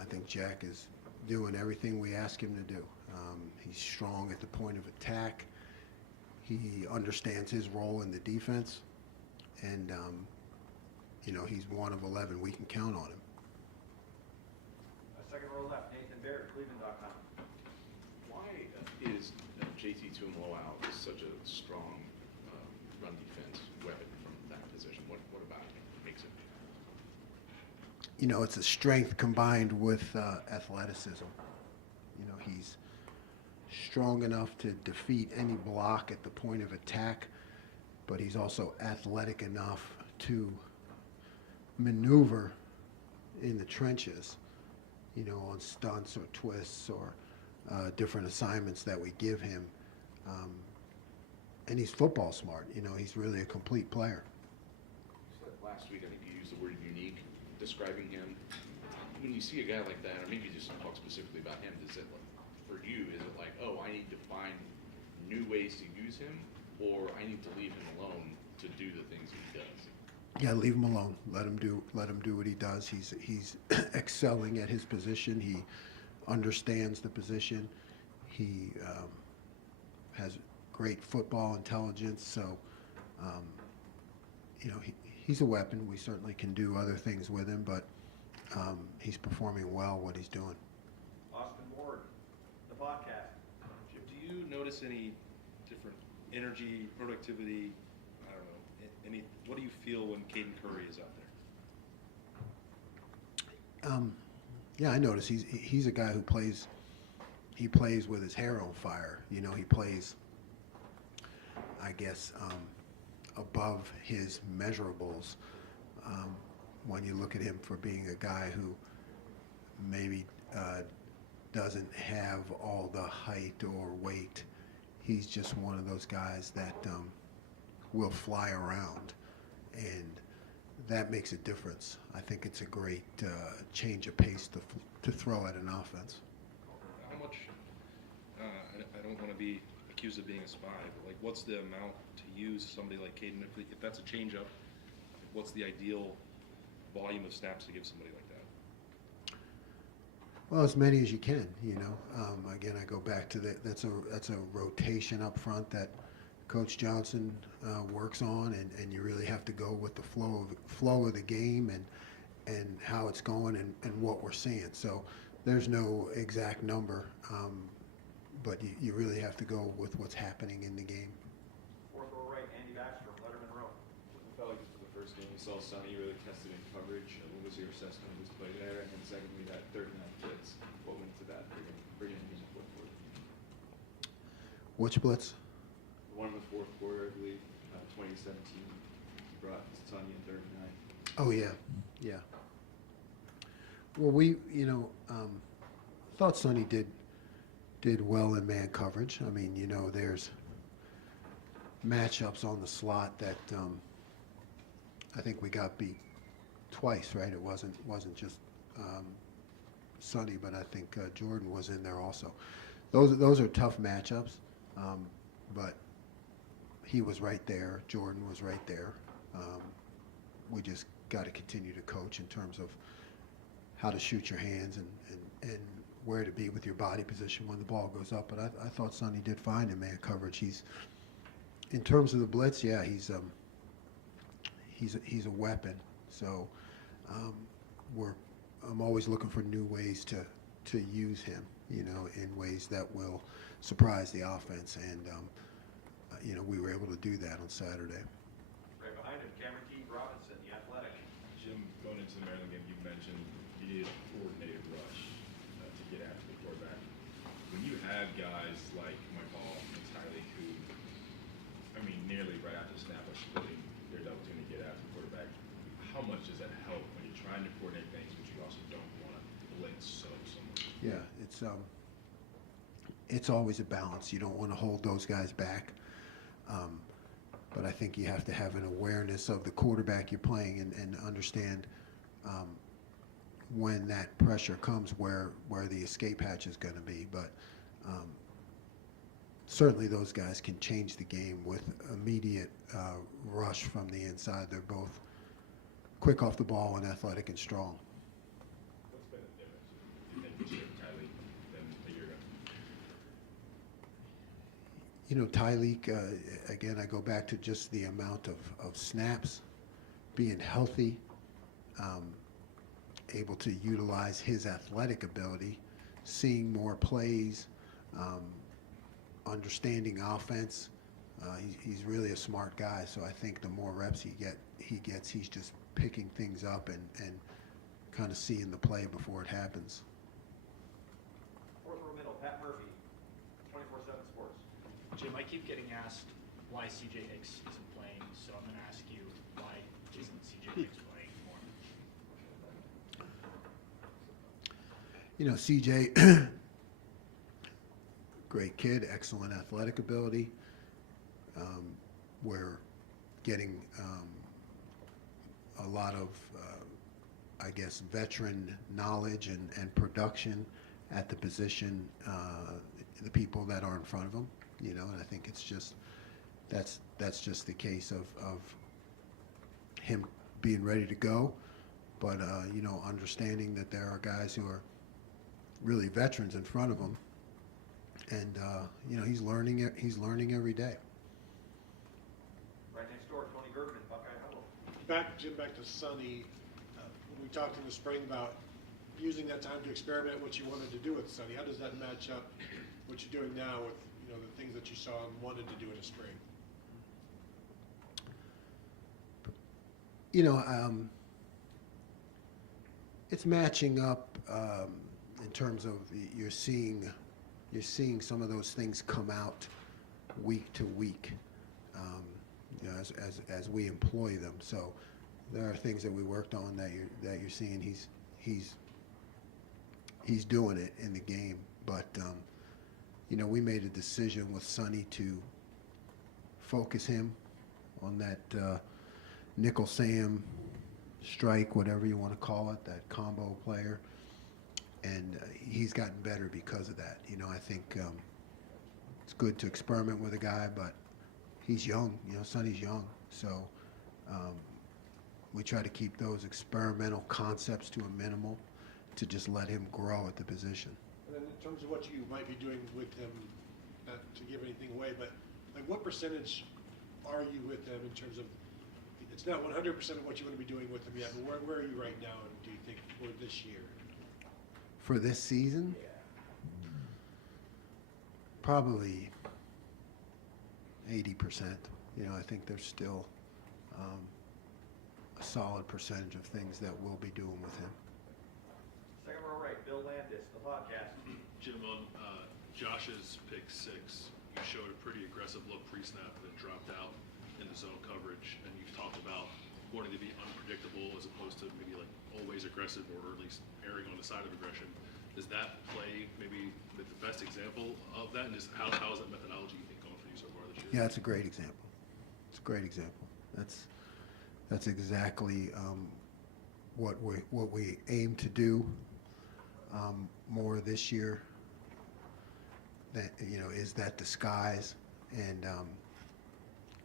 I think Jack is doing everything we ask him to do. He's strong at the point of attack. He understands his role in the defense, and he's one of 11. We can count on him. Second row left, Nathan Barrett, Cleveland.com. Why is JT Tuimoloau such a strong run defense weapon from that position? What about it makes it? It's a strength combined with athleticism. He's strong enough to defeat any block at the point of attack, but he's also athletic enough to maneuver in the trenches, on stunts or twists or different assignments that we give him. And he's football smart. He's really a complete player. Last week, I think you used the word unique, describing him. When you see a guy like that, or maybe just talk specifically about him, does it for you? Is it like, oh, I need to find new ways to use him, or I need to leave him alone to do the things he does? Yeah, leave him alone. Let him do what he does. He's excelling at his position. He understands the position. He has great football intelligence. So, he's a weapon. We certainly can do other things with him, but he's performing well what he's doing. Austin Ward, the podcast. Do you notice any different energy, productivity? I don't know. What do you feel when Caden Curry is out there? Yeah, I notice he's a guy who plays. He plays with his hair on fire. He plays, I guess, above his measurables. When you look at him for being a guy who maybe doesn't have all the height or weight, he's just one of those guys that will fly around, and that makes a difference. I think it's a great change of pace to throw at an offense. How much? I don't want to be accused of being a spy, but like, what's the amount to use somebody like Caden? If that's a change-up, what's the ideal volume of snaps to give somebody like that? Well, as many as you can. Again, I go back to that's a rotation up front that Coach Johnson works on, and you really have to go with the flow of the game and how it's going and what we're seeing. So there's no exact number, but you really have to go with what's happening in the game. Fourth row right, Andy Baxter, Letterman Row. It felt like for the first game we saw Sonny really tested in coverage. What was your assessment of his play there? And then secondly, that third and out blitz. What went into that, bringing him in the fourth quarter? Which blitz? The one in the fourth quarter, I believe, 2017. He brought Sonny in third and 9. Oh yeah. Well, we thought Sonny did well in man coverage. I mean, there's matchups on the slot that I think we got beat twice, right? It wasn't just Sonny, but I think Jordan was in there also. Those are tough matchups, but he was right there. Jordan was right there. We just got to continue to coach in terms of how to shoot your hands and where to be with your body position when the ball goes up. But I thought Sonny did fine in man coverage. In terms of the blitz, yeah, he's a weapon. So I'm always looking for new ways to use him, in ways that will surprise the offense. And we were able to do that on Saturday. Right behind him, Cameron T. Robinson, the athletic. Jim, going into the Maryland game, you mentioned you needed a coordinated rush to get after the quarterback. When you have guys like Michael and Tylee who, nearly right after snap are splitting their double team to get after the quarterback, how much does that help when you're trying to coordinate things, but you also don't want to blitz so much? Yeah, it's always a balance. You don't want to hold those guys back. But I think you have to have an awareness of the quarterback you're playing and understand when that pressure comes where the escape hatch is going to be. But certainly those guys can change the game with immediate rush from the inside. They're both quick off the ball and athletic and strong. What's been the difference, you think, this year with Tylee than a year ago? Tyleek, again, I go back to just the amount of snaps, being healthy, able to utilize his athletic ability, seeing more plays, understanding offense. He's really a smart guy, so I think the more reps he gets, he's just picking things up and kind of seeing the play before it happens. Fourth row middle, Pat Murphy, 24/7 Sports. Jim, I keep getting asked why CJ Hicks isn't playing, so I'm going to ask you, why isn't CJ Hicks playing more? CJ, great kid, excellent athletic ability. We're getting a lot of, veteran knowledge and production at the position, the people that are in front of him, you know, and I think it's just, that's just the case of him being ready to go, but, you know, understanding that there are guys who are really veterans in front of him, and, you know, he's learning every day. Right next door, Tony Gerben and Buckeye Huddle. Jim, back to Sonny. When we talked in the spring about using that time to experiment what you wanted to do with Sonny, how does that match up what you're doing now with, you know, the things that you saw and wanted to do in the spring? You know, it's matching up in terms of you're seeing some of those things come out week to week, you know, as we employ them. So there are things that we worked on that you're seeing he's doing it in the game. But you know, we made a decision with Sonny to focus him on that nickel Sam strike, whatever you want to call it, that combo player, and he's gotten better because of that. You know, I think it's good to experiment with a guy, but he's young. You know, Sonny's young, so we try to keep those experimental concepts to a minimal, to just let him grow at the position. And then in terms of what you might be doing with him, not to give anything away, but like what percentage are you with him in terms of, it's not 100% of what you want to be doing with him yet, but where are you right now, and do you think for this year? For this season? Probably 80%. You know, I think there's still a solid percentage of things that we'll be doing with him. Second row right, Bill Landis, the podcast. Jim, on Josh's pick 6, you showed a pretty aggressive look pre-snap that dropped out in the zone coverage, and you've talked about wanting to be unpredictable as opposed to maybe like always aggressive, or at least erring on the side of aggression. Does that play maybe the best example of that, and how is that methodology you think going for you so far this year? Yeah, it's a great example. It's a great example. That's exactly what we aim to do more this year. That, you know, is that disguise and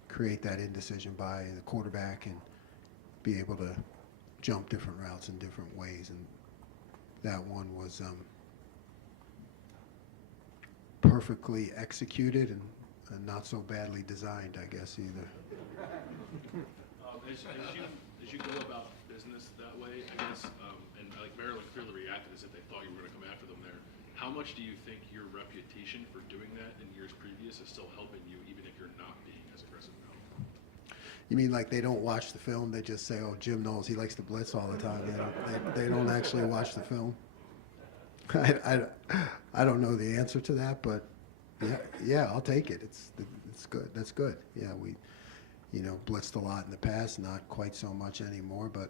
create that indecision by the quarterback and be able to jump different routes in different ways. And that one was perfectly executed and not so badly designed, I guess, either. As you go about business that way, I guess, and like Maryland clearly reacted as if they thought you were going to come after them there. How much do you think your reputation for doing that in years previous is still helping you, even if you're not being as aggressive now? You mean like they don't watch the film? They just say, "Oh, Jim Knowles, he likes to blitz all the time." They don't actually watch the film. I don't know the answer to that, but yeah, I'll take it. It's good. That's good. Yeah, we, you know, blitzed a lot in the past, not quite so much anymore, but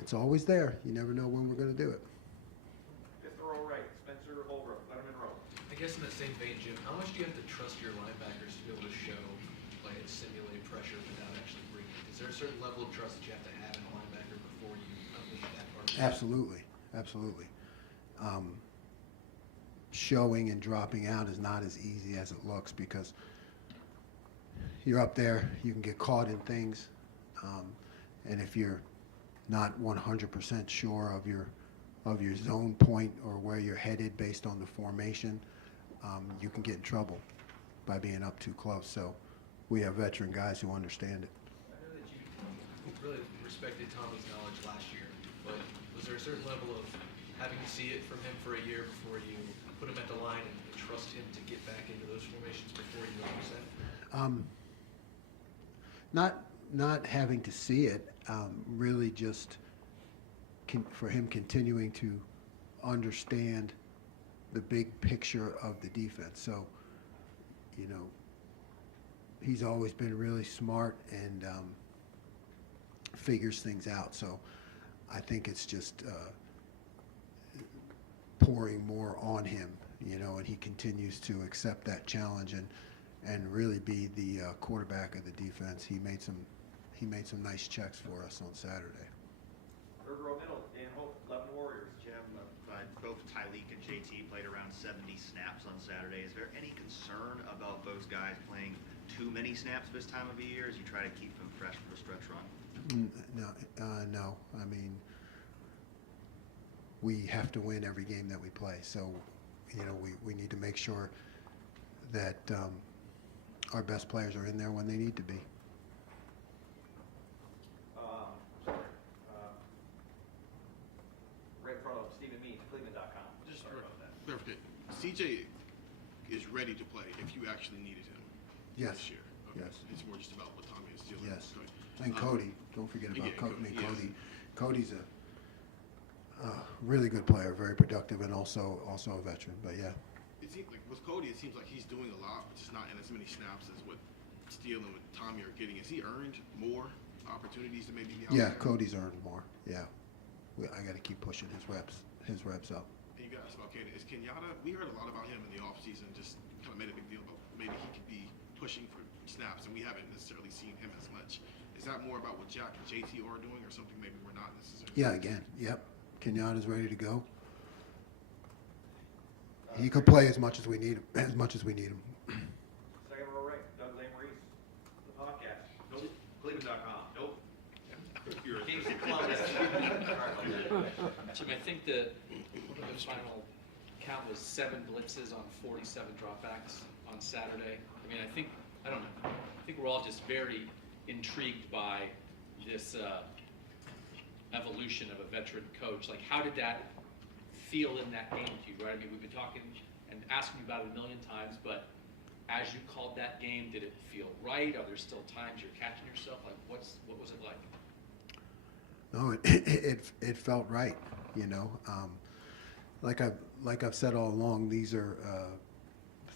it's always there. You never know when we're going to do it. Fifth row right, Spencer Holbrook, Letterman Row. I guess in that same vein, Jim, how much do you have to trust your linebackers to be able to show, like, simulate pressure without actually bringing it? Is there a certain level of trust that you have to have in a linebacker before you unleash that part of it? Absolutely. Showing and dropping out is not as easy as it looks, because you're up there, you can get caught in things, and if you're not 100% sure of your zone point or where you're headed based on the formation, you can get in trouble by being up too close. So we have veteran guys who understand it. I know that you really respected Tommy's knowledge last year, but was there a certain level of having to see it from him for a year before you put him at the line and trust him to get back into those formations before you understand? Not having to see it, really just for him continuing to understand the big picture of the defense. So, you know, he's always been really smart and figures things out. So I think it's just pouring more on him, you know, and he continues to accept that challenge and really be the quarterback of the defense. He made some nice checks for us on Saturday. Third row middle, Dan Hope, 11 Warriors. Jim, both both Tyleek and JT played around 70 snaps on Saturday. Is there any concern about those guys playing too many snaps this time of the year as you try to keep them fresh for the stretch run? No. I mean, we have to win every game that we play. So, we need to make sure that our best players are in there when they need to be. Right in front of Stephen Meade, Cleveland.com. Just Sorry about that. clarification. CJ is ready to play if you actually needed him Yes. this year. Okay. Yes. It's more just about what Tommy is dealing Yes. with. And Cody, don't forget about yeah, Cody. yeah. Cody's a really good player, very productive, and also a veteran. But yeah, It seems like with Cody, it seems like he's doing a lot, but just not in as many snaps as what Steele and what Tommy are getting. Has he earned more opportunities to maybe be out yeah, there? Cody's earned more. Yeah, I got to keep pushing his reps up. And you got us about Kenny. Is Kenyatta? We heard a lot about him in the offseason, just kind of made a big deal about maybe he could be pushing for snaps, and we haven't necessarily seen him as much. Is that more about what Jack and JT are doing, or something maybe we're not necessarily? Yeah, again, yep. Kenyatta's ready to go. He could play as much as we need him. Second row right, Doug Lamreese, the podcast. Nope. Cleveland.com. Nope. Kings of Columbus. Jim, I think the final count was 7 blitzes on 47 dropbacks on Saturday. I mean, I don't know. I think we're all just very intrigued by this evolution of a veteran coach. Like, how did that feel in that game to you, right? I mean, we've been talking and asking you about it a million times, but as you called that game, did it feel right? Are there still times you're catching yourself? Like, what was it like? No, it felt right. Like I've said all along, these are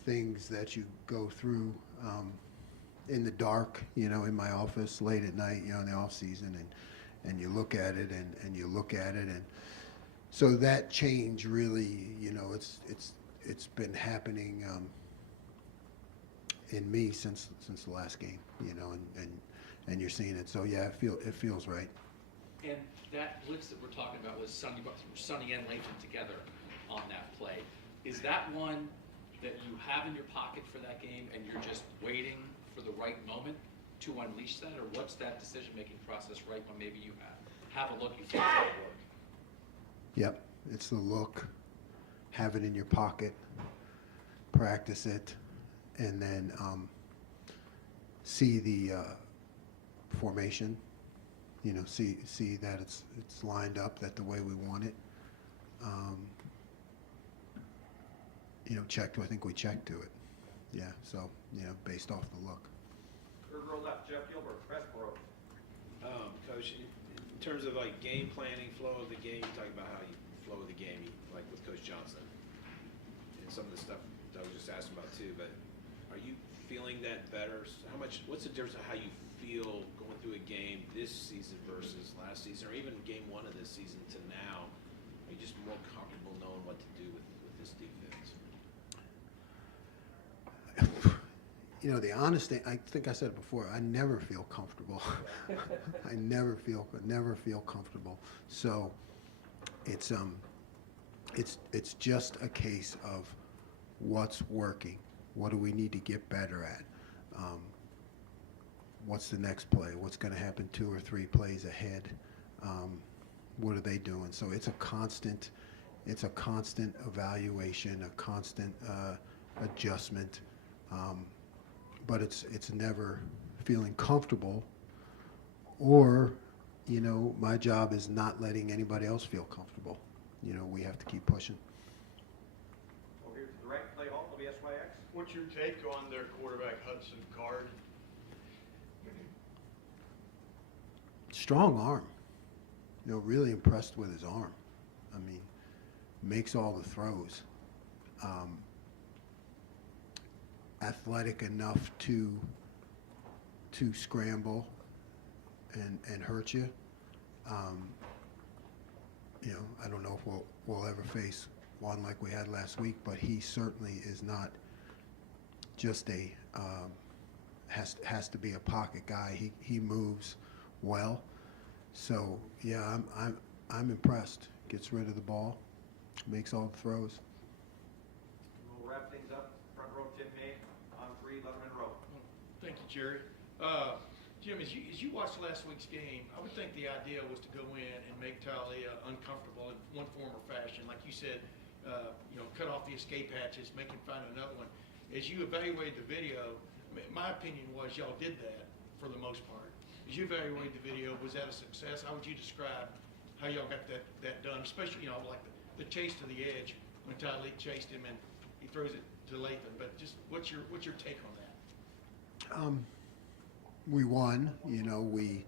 things that you go through in the dark, in my office late at night, in the off season, and you look at it and you look at it, and so that change really, it's been happening in me since the last game, and you're seeing it. So yeah, it feels right. And that blitz that we're talking about was Sonny and Lathan together on that play. Is that one that you have in your pocket for that game, and you're just waiting for the right moment to unleash that, or what's that decision-making process right when maybe you have a look you think it's going to work? Yep, it's the look, have it in your pocket, practice it, and then see the formation. See that it's lined up that the way we want it. Checked. I think we checked to it. Yeah. So based off the look. Third row left, Jeff Gilbert, Pressboro. Coach, in terms of like game planning, flow of the game, you talk about how you flow of the game, like with Coach Johnson, and some of the stuff that I was just asking about too. But are you feeling that better? What's the difference of how you feel going through a game this season versus last season, or even game 1 of this season to now? Are you just more comfortable knowing what to do with this defense? The honest thing, I think I said it before, I never feel comfortable. I never feel comfortable. So it's just a case of what's working. What do we need to get better at? What's the next play? What's going to happen 2 or 3 plays ahead? What are they doing? So it's a constant evaluation, a constant adjustment. But it's never feeling comfortable, or my job is not letting anybody else feel comfortable. We have to keep pushing. Over here to the right, Clay Hall, WSYX. What's your take on their quarterback, Hudson Card? Strong arm. Really impressed with his arm. I mean, makes all the throws. Athletic enough to scramble and hurt you. I don't know if we'll ever face one like we had last week, but he certainly is not just has to be a pocket guy. He moves well. So yeah, I'm impressed. Gets rid of the ball, makes all the throws. We'll wrap things up. Front row, Tim May, on 3, Letterman row. Thank you, Jerry. Jim, as you watched last week's game, I would think the idea was to go in and make Talia uncomfortable in one form or fashion. Like you said, cut off the escape hatches, make him find another one. As you evaluated the video, my opinion was y'all did that for the most part. As you evaluated the video, was that a success? How would you describe how y'all got that done? Especially, like the chase to the edge when Tylee chased him and he throws it to Lathan. But just what's your take on that? We won. We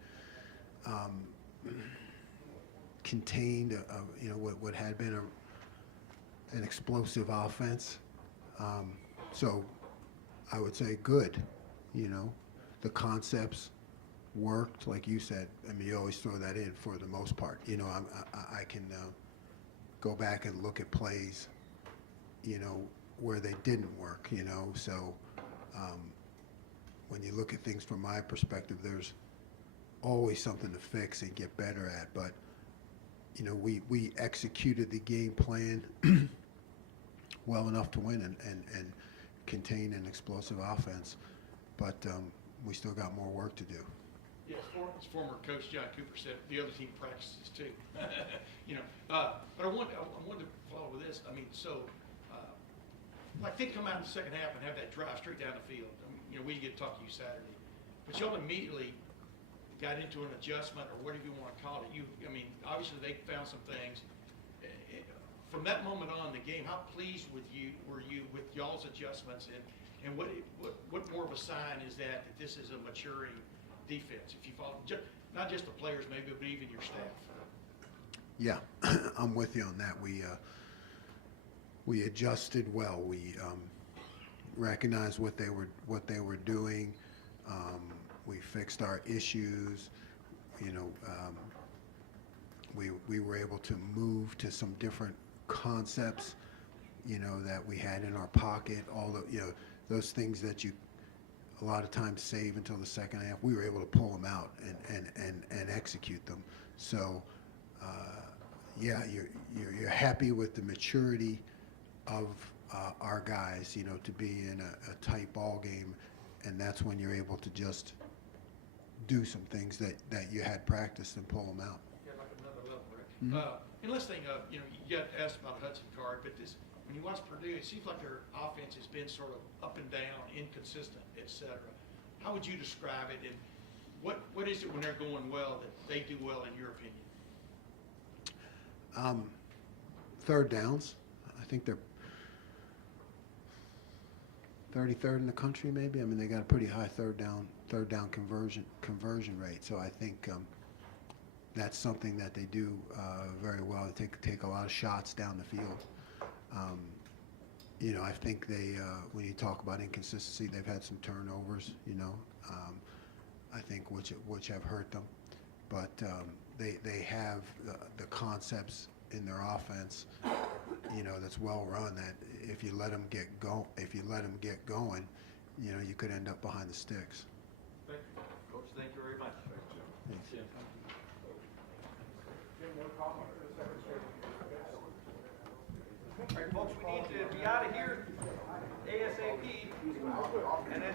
contained what had been an explosive offense. So I would say good. The concepts worked, like you said. I mean, you always throw that in for the most part. I can go back and look at plays, where they didn't work. So when you look at things from my perspective, there's always something to fix and get better at. But we executed the game plan well enough to win and contain an explosive offense. But we still got more work to do. Yes, former coach John Cooper said the other team practices too. But I wanted to follow with this. I mean, like they come out in the second half and have that drive straight down the field. I mean, we get to talk to you Saturday, but y'all immediately got into an adjustment or whatever you want to call it. Obviously they found some things. From that moment on in the game, how pleased were you with y'all's adjustments, and what more of a sign is that this is a maturing defense? If you follow, not just the players maybe, but even your staff. Yeah, I'm with you on that. We adjusted well. We recognized what they were doing. We fixed our issues. We were able to move to some different concepts, that we had in our pocket. All the those things that you a lot of times save until the second half. We were able to pull them out and execute them. So yeah, you're happy with the maturity of our guys, to be in a tight ball game, and that's when you're able to just do some things that you had practiced and pull them out. Yeah, like another level, right? And let's think of, you got asked about Hudson Card, but when you watch Purdue, it seems like their offense has been sort of up and down, inconsistent, etc. How would you describe it, and what is it when they're going well that they do well in your opinion? Third downs. I think they're 33rd in the country, maybe. I mean, they got a pretty high third down conversion rate. So I think that's something that they do very well. They take a lot of shots down the field. I think they when you talk about inconsistency, they've had some turnovers. I think which have hurt them, but they have the concepts in their offense, that's well run. That if you let them get going, you could end up behind the sticks. Thank you, Coach. Thank you very much. Thanks. Jim. All right, folks, we need to be out of here ASAP, and then